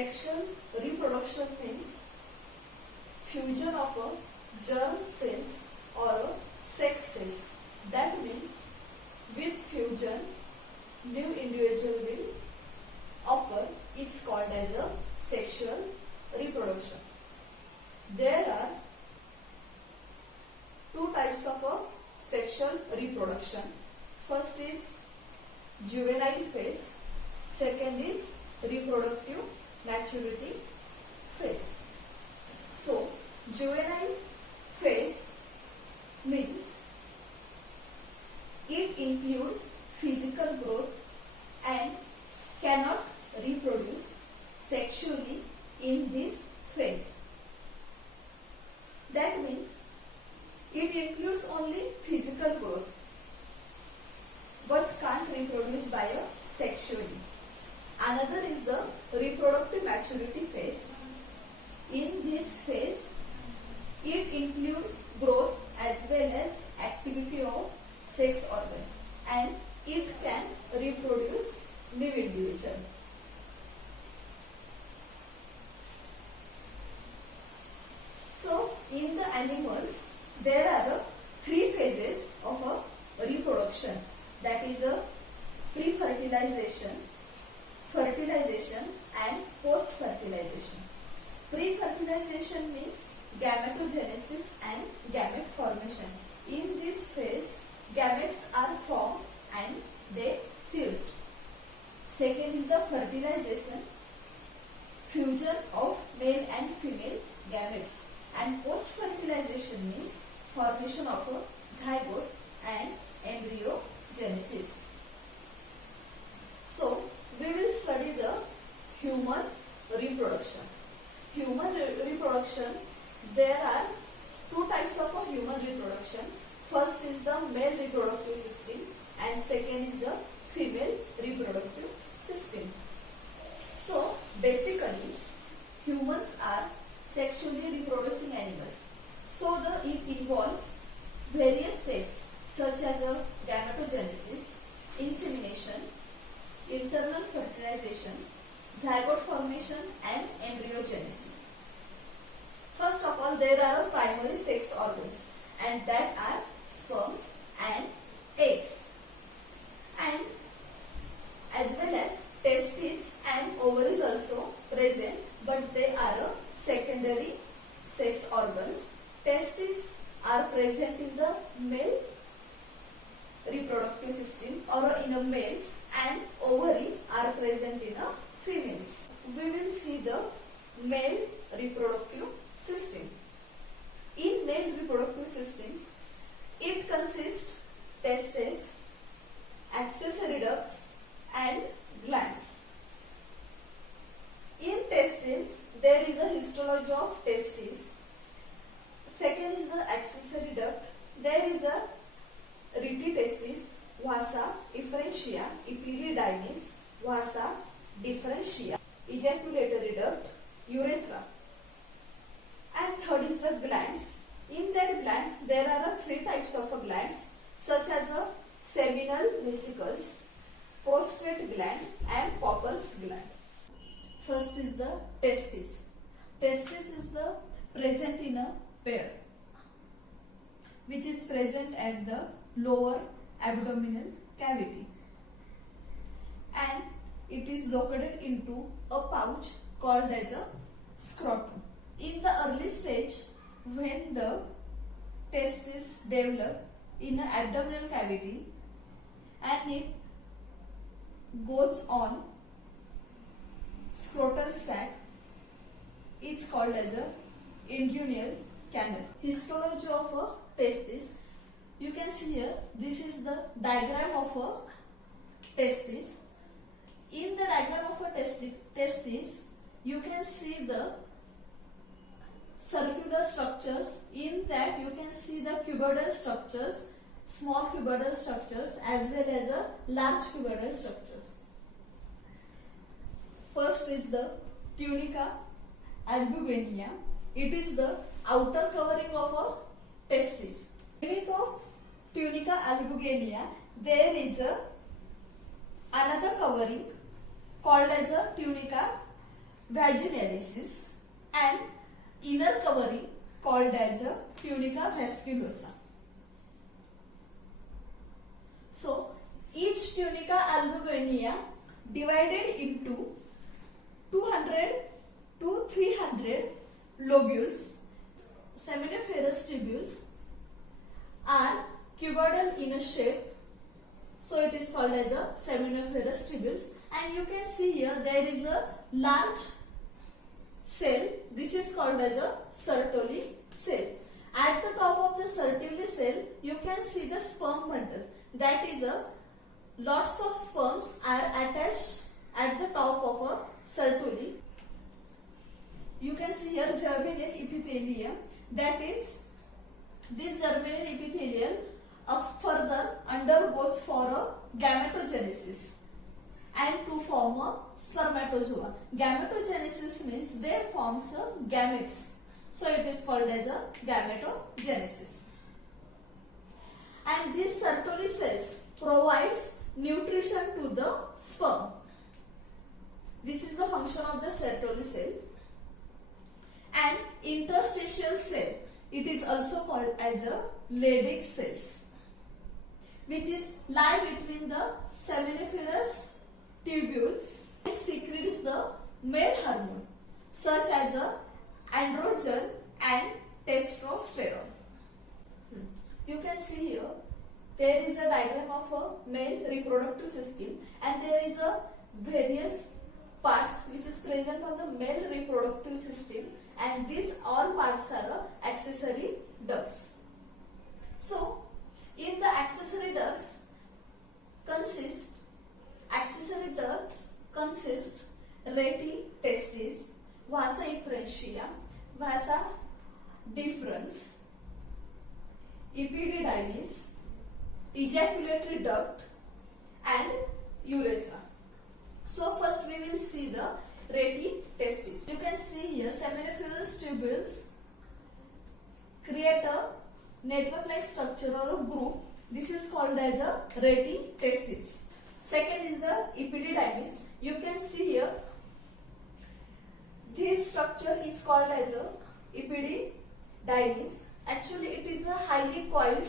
Sexual reproduction means fusion of a germ cells or a sex cells. That means with fusion, new individual will occur. It's called as a sexual reproduction. There are two types of a sexual reproduction. First is juvenile phase. Second is reproductive maturity phase. So, juvenile phase means it includes physical growth and cannot reproduce sexually in this phase. That means it includes only physical growth but can't reproduce by a sexually. Another is the reproductive maturity phase. In this phase, it includes growth as well as activity of sex organs and it can reproduce new individual. So, in the animals, there are three phases of a reproduction. That is a pre-fertilization, fertilization and post-fertilization. Pre-fertilization means gametogenesis and gamete formation. In this phase, gametes are formed and they fused. Second is the fertilization, fusion of male and female gametes. And post-fertilization means formation of a zygote and embryogenesis. So, we will study the human reproduction. Human reproduction, there are two types of a human reproduction. First is the male reproductive system and second is the female reproductive system. So, basically, humans are sexually reproducing animals. So, it involves various steps such as a gametogenesis, insemination, internal fertilization, zygote formation and embryogenesis. First of all, there are primary sex organs and that are sperms and eggs and as well as testes and ovaries also present, but they are secondary sex organs. Testes are present in the male reproductive system or in a males and ovary are present in a females. We will see the male reproductive system. In male reproductive systems, it consists testes, accessory ducts and glands. In testes, there is a histology of testes. Second is the accessory duct. There is a rete testis, vasa efferentia, epididymis, vasa differentia, ejaculatory duct, urethra. And third is the glands. In that glands, there are three types of glands such as a seminal vesicles, prostate gland and Pocus gland. First is the testis. Testis is the present in a pair which is present at the lower abdominal cavity and it is located into a pouch called as a scrotum. In the early stage, when the testis develop in an abdominal cavity and it goes on scrotal sac, it's called as a inguinal canal. Histology of a testis. You can see here, this is the diagram of a testis. In the diagram of a testis, you can see the circular structures. In that, you can see the cuboidal structures, small cuboidal structures as well as a large cuboidal structures. First is the tunica albuginea. It is the outer covering of a testis. Beneath of tunica albuginea, there is another covering called as a tunica vaginalis, and inner covering called as a tunica vasculosa. So each tunica albuginea divided into 200 to 300 lobules. Seminiferous tubules are cuboidal in a shape, so it is called as a seminiferous tubules. And you can see here there is a large cell. This is called as a Sertoli cell. At the top of the Sertoli cell, you can see the sperm bundle. That is a lots of sperms are attached at the top of a Sertoli. You can see here germinal epithelium. That is, this germinal epithelium further undergoes for a gametogenesis and to form a spermatozoa. Gametogenesis means they forms gametes. So it is called as a gametogenesis. And these Sertoli cells provides nutrition to the sperm. This is the function of the Sertoli cell. And interstitial cell, it is also called as a Leydig cells, which is lie between the seminiferous tubules. It secretes the male hormone such as a androgen and testosterone. You can see here there is a diagram of a male reproductive system, and there is a various parts which is present on the male reproductive system, and these all parts are accessory ducts. So in the accessory ducts consist rete testis, vasa efferentia, vasa deferens, epididymis, ejaculatory duct, and urethra. So first we will see the rete testis. You can see here seminiferous tubules create a network-like structure or a group. This is called as a rete testis. Second is the epididymis. You can see here this structure is called as a epididymis. Actually it is a highly coiled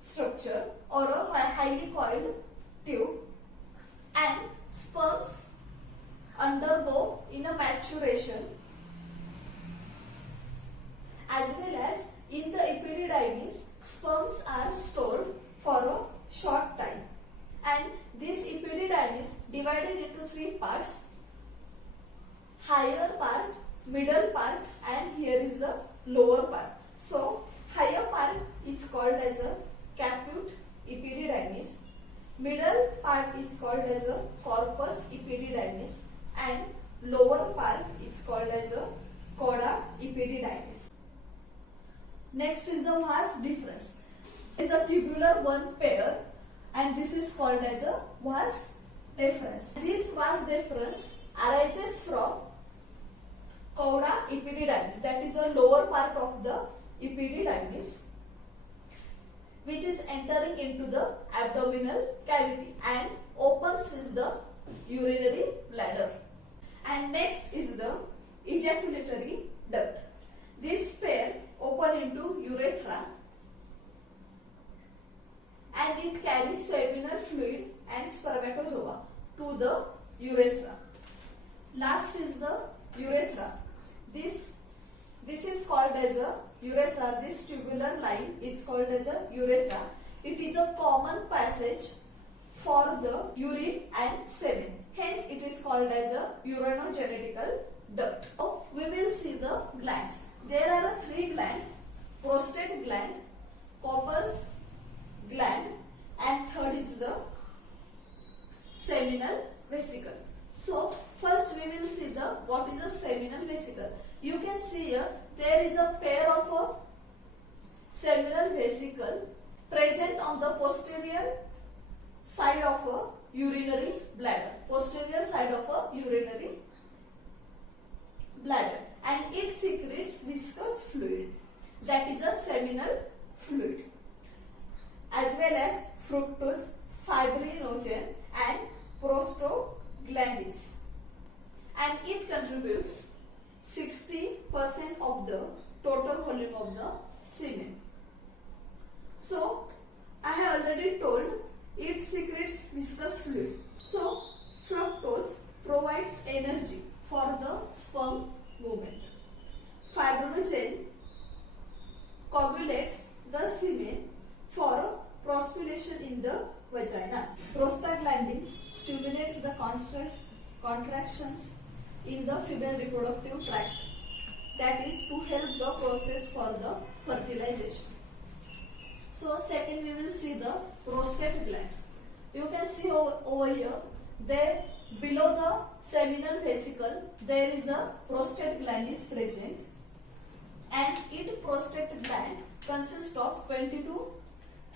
structure or a highly coiled tube, and sperms undergo in a maturation, as well as in the epididymis sperms are stored for a short time, and this epididymis divided into three parts: higher part, middle part, and here is the lower part. So higher part is called as a caput epididymis, middle part is called as a corpus epididymis, and lower part is called as a coda epididymis. Next is the vas deferens. It is a tubular one pair, and this is called as a vas deferens. This vas deferens arises from coda epididymis, that is a lower part of the epididymis, which is entering into the abdominal cavity and opens in the urinary bladder. And next is the ejaculatory duct. This pair open into urethra, and it carries seminal fluid and spermatozoa to the urethra. Last is the urethra. This is called as a urethra. This tubular line is called as a urethra. It is a common passage for the urine and semen. Hence it is called as a urinogenital duct. So we will see the glands. There are three glands: prostate gland, Cowper's gland, and third is the seminal vesicle. So first we will see the what is a seminal vesicle. You can see here there is a pair of a seminal vesicle present on the posterior side of a urinary bladder. Posterior side of a urinary bladder, and it secretes viscous fluid, that is a seminal fluid, as well as fructose, fibrinogen, and prostaglandins. and it contributes 60% of the total volume of the semen. So I have already told it secretes viscous fluid. So fructose provides energy for the sperm movement. Fibrinogen coagulates the semen for prostulation in the vagina. Prostaglandins stimulates the constant contractions in the female reproductive tract, that is to help the process for the fertilization. So second we will see the prostate gland. You can see over here, there below the seminal vesicle there is a prostate gland is present, and its prostate gland consists of 20 to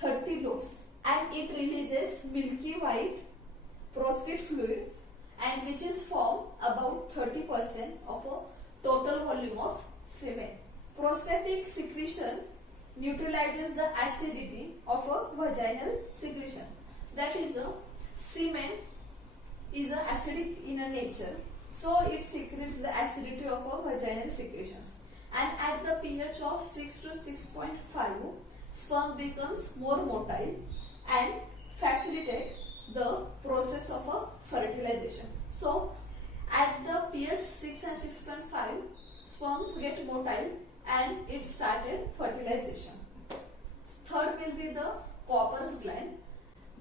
30 lobes, and it releases milky white prostate fluid, and which is formed about 30% of a total volume of semen. Prostatic secretion neutralizes the acidity of a vaginal secretion. That is, a semen is acidic in a nature, so it secretes the acidity of a vaginal secretions. And at the pH of 6 to 6.5, sperm becomes more motile and facilitate the process of a fertilization. So at the pH 6 and 6.5, sperms get motile and it started fertilization. Third will be the Cowper's gland.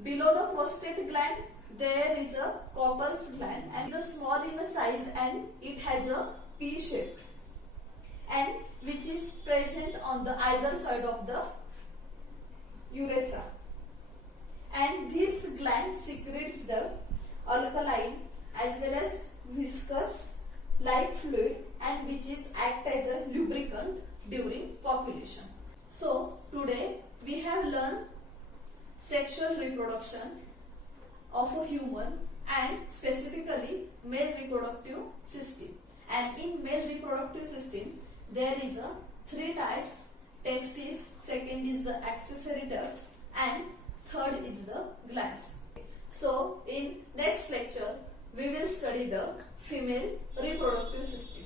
Below the prostate gland there is a Cowper's gland, and it is small in the size and it has a pea shape, and which is present on the either side of the urethra. And this gland secretes the alkaline as well as viscous like fluid, and which is act as a lubricant during copulation. So today we have learned sexual reproduction of a human and specifically male reproductive system. And in male reproductive system there is a 3 types: testes, second is the accessory ducts, and third is the glands. So in next lecture we will study the female reproductive system.